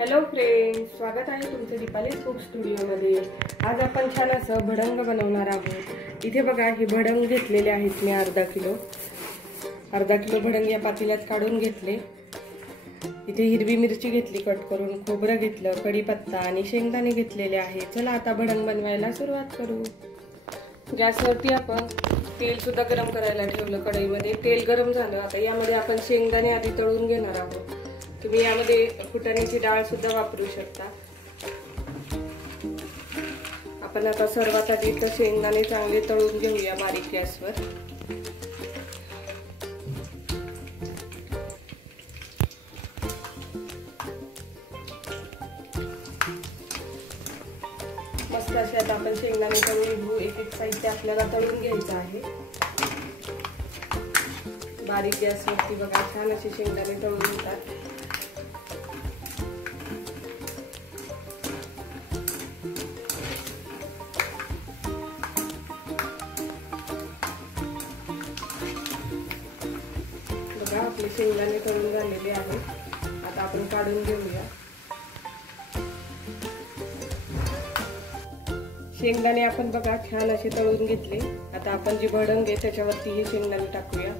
Hello friends, स्वागत आहे तुमचे दीपाली कुक स्टुडिओमध्ये। आज आपण छान असं भडंग बनवणार आहोत। इथे बघा, हे भडंग घेतलेले आहेत मी अर्धा किलो भडंग या पातेल्यात काढून घेतले। इथे हिरवी मिरची घेतली कट करून, खोबरं घेतलं, कढीपत्ता आणि शेंगदाणे घेतलेले आहे। चला आता भडंग बनवायला सुरुवात करू। गॅसवरती आपण तेल सुद्धा गरम करायला ठेवलं कढईमध्ये। तेल गरम झालं, आता यामध्ये आपण शेंगदाणे आधी तळून घेणार आहोत। तुम्ही यामध्ये फुटाण्याची डाळ सुद्धा वापरू शकता। आपण आता सर्वात आधी तर शेंगदाणे चांगले तळून घेऊया बारीक गॅसवर। मस्त असे आता आपण शेंगदाणे तळून घेऊ। एक एक साहित्य आपल्याला तळून घ्यायचं आहे। बारीक गॅसवरती बघा, छान असे शेंगदाणे तळून घेतात। आपले शेंगदाणे तळून झालेले आहेत, आता आपण काढून घेऊया। शेंगदाणे आपण बघा छान असे तळून घेतले। आता आपण जी भडंग आहे त्याच्यावरती हे शेंगदाणे टाकूया।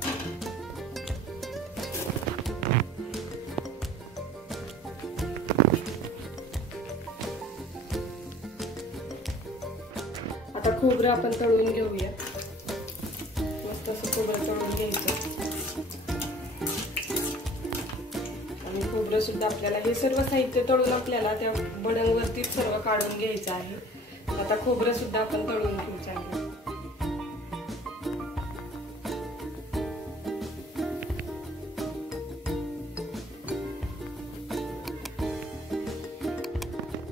आता खोबरं आपण तळून घेऊया। मस्त असं खोबरं तळून घ्यायचं। खोबरं सुद्धा आपल्याला हे सर्व साहित्य तळून आपल्याला त्या भडंग वरती सर्व काढून घ्यायचं आहे। आता खोबरं सुद्धा आपण तळून घ्यायचं आहे।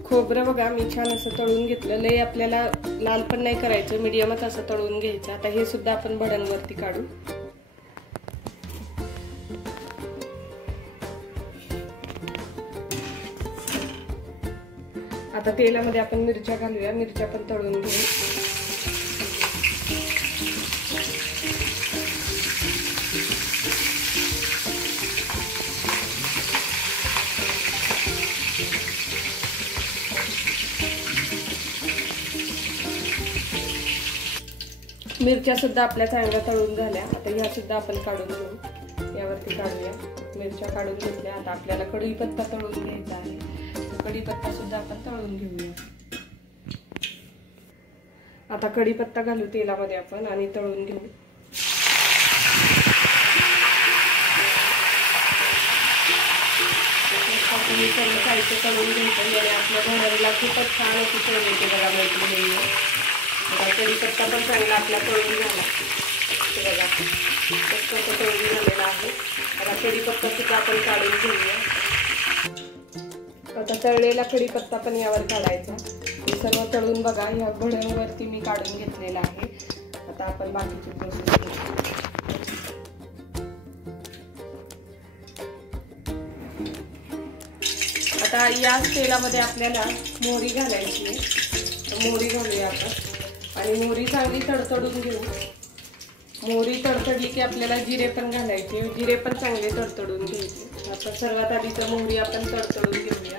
खोबरं बघा मी छान असं तळून घेतलं। लय आपल्याला लाल पण नाही करायचं, मीडियमच असं तळून घ्यायचं। आता हे सुद्धा आपण भडंग वरती काढू। आता तेलामध्ये आपण मिरच्या घालूया। मिरच्या पण तळून घेऊ। मिरच्या सुद्धा आपल्या चांगल्या तळून झाल्या। आता ह्या सुद्धा आपण काढून घेऊ। यावरती काढूया। मिरच्या काढून घेतल्या। आता आपल्याला कढीपत्ता तळून घ्यायचा आहे। कढीपत्ता सुद्धा आपण तळून घेऊया। आता कढीपत्ता घालू तेलामध्ये आपण आणि तळून घेऊ। साहित्य तळून घ्यायचं आणि आपल्या भडंगला खूपच छान अशी चव येते बघा मैत्रिणी। बघा कढीपत्ता पण चांगला आपला तळून झाला बघा, मस्त तळून झालेला आहे। आता कढीपत्ता सुद्धा आपण काढून घेऊया। आता तळलेला कढीपत्ता पण यावर काढायचा। हे सर्व तळून बघा या भडंगवरती मी काढून घेतलेला आहे। आता आपण बाकीची प्रोसेस करू। आता या तेलामध्ये आपल्याला मोहरी घालायची आहे। मोहरी घालूया आपण आणि मोहरी चांगली तडतडून घेऊ। मोहरी तडतडली की आपल्याला जिरे पण घालायचे। जिरे पण चांगले तडतडून घ्यायचे। आता सर्वात आधी तर मोहरी आपण तडतडून घेऊया।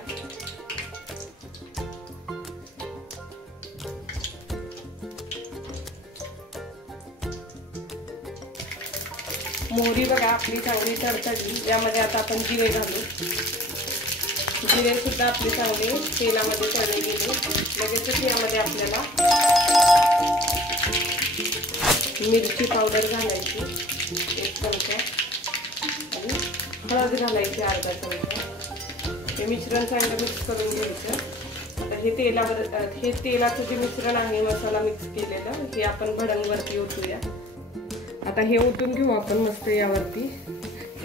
मोहरी बघा आपली चांगली तडतडली। यामध्ये आता आपण जिरे घालू। जिरे सुद्धा आपले चांगले तेलामध्ये तळले गेले। लगेचच यामध्ये आपल्याला मिरची पावडर घालायची 1 चमचा आणि हळद घालायची अर्धा चमचा। हे मिश्रण चांगलं मिक्स करून घ्यायचं। आता हे तेलाचं जे मिश्रण आहे मसाला मिक्स केलेलं, हे आपण भडंगवरती ओतूया। आता हे ओतून घेऊ आपण मस्त यावरती।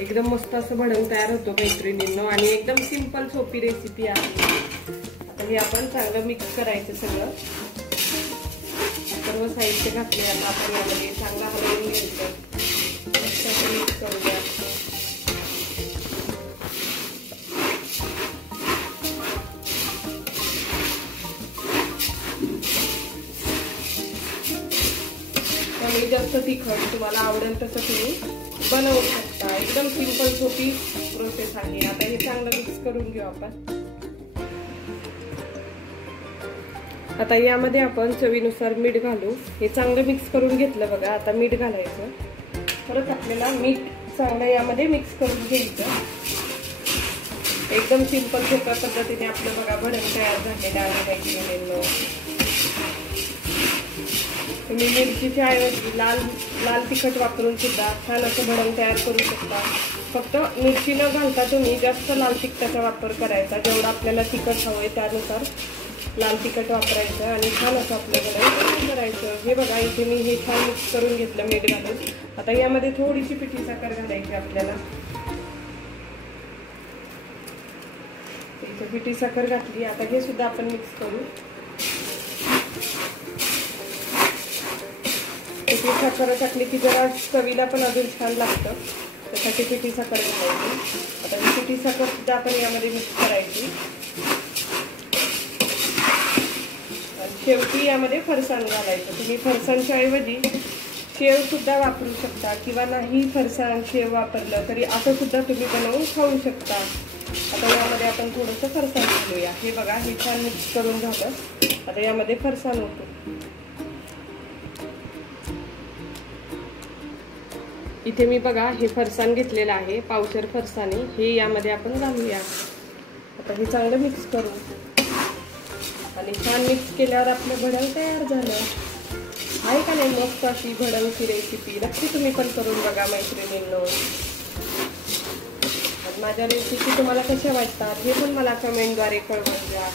एकदम मस्त असं भडंग तयार होतो मैत्रिणींनो आणि एकदम सिंपल सोपी रेसिपी आहे। आता हे आपण चांगलं मिक्स करायचं सगळं। सर्व साहित्य घातले। आता आपण यामध्ये चांगला हलवून घ्यायचं। मस्त असं मिक्स करूया। कमी जास्त तिखट तुम्हाला आवडेल तसं तुम्ही बनवू शकता। एकदम सिंपल सोपी प्रोसेस आहे। आता हे चांगलं मिक्स करून घेऊ आपण। आता यामध्ये आपण चवीनुसार मीठ घालू. हे चांगलं मिक्स करून घेतलं बघा. आता मीठ घालायचं. परत आपल्याला मीठ चांगलं यामध्ये मिक्स करून घ्यायचं. एकदम सिंपल सोप्या पद्धतीने आपलं बघा भडंग तयार झालेलं आहे. तुम्ही मिरचीच्या ऐवजी लाल तिखट वापरून सुद्धा छान असं भडंग तयार करू शकता. फक्त मिरची न घालता तुम्ही जास्त लाल तिखटाचा वापर करायचा. जेवढं आपल्याला तिखट हवंय त्यानुसार लाल तिखट वापरायचं आणि छान असं आपलं भडंग करायचं. हे बघा इथे मी हे छान मिक्स करून घेतलं मीठ घालून. आता यामध्ये थोडीशी पिठी साखर घालायची आपल्याला. इथे पिठी साखर घातली. आता हे सुद्धा आपण मिक्स करू. पिठी साखर टाकली की जरा चवीला पण अजून छान लागतं. त्यासाठी पिठी साखर घालायची. आता ही पिठी साखर सुद्धा आपण यामध्ये मिक्स करायची. आणि शेवटी यामध्ये फरसाण घालायचं. तुम्ही फरसाणच्या ऐवजी शेव सुद्धा वापरू शकता किंवा नाही फरसाण शेव वापरलं तरी असं सुद्धा तुम्ही बनवून खाऊ शकता. आता यामध्ये आपण थोडंसं फरसाण घालूया. हे बघा हे छान मिक्स करून झालं. आता यामध्ये फरसाण होतो. इथे मी बघा हे फरसाण घेतलेलं आहे. पावशेर फरसाणी हे यामध्ये आपण घालूया. आता हे चांगलं मिक्स करू आणि छान मिक्स केल्यावर आपलं भडंग तयार झालं आहे का नाही. मस्त अशी भडंगची रेसिपी नक्की तुम्ही पण करून बघा मैत्रिणींनो. माझ्या रेसिपी तुम्हाला कशा वाटतात हे पण मला कमेंटद्वारे कळवून द्या.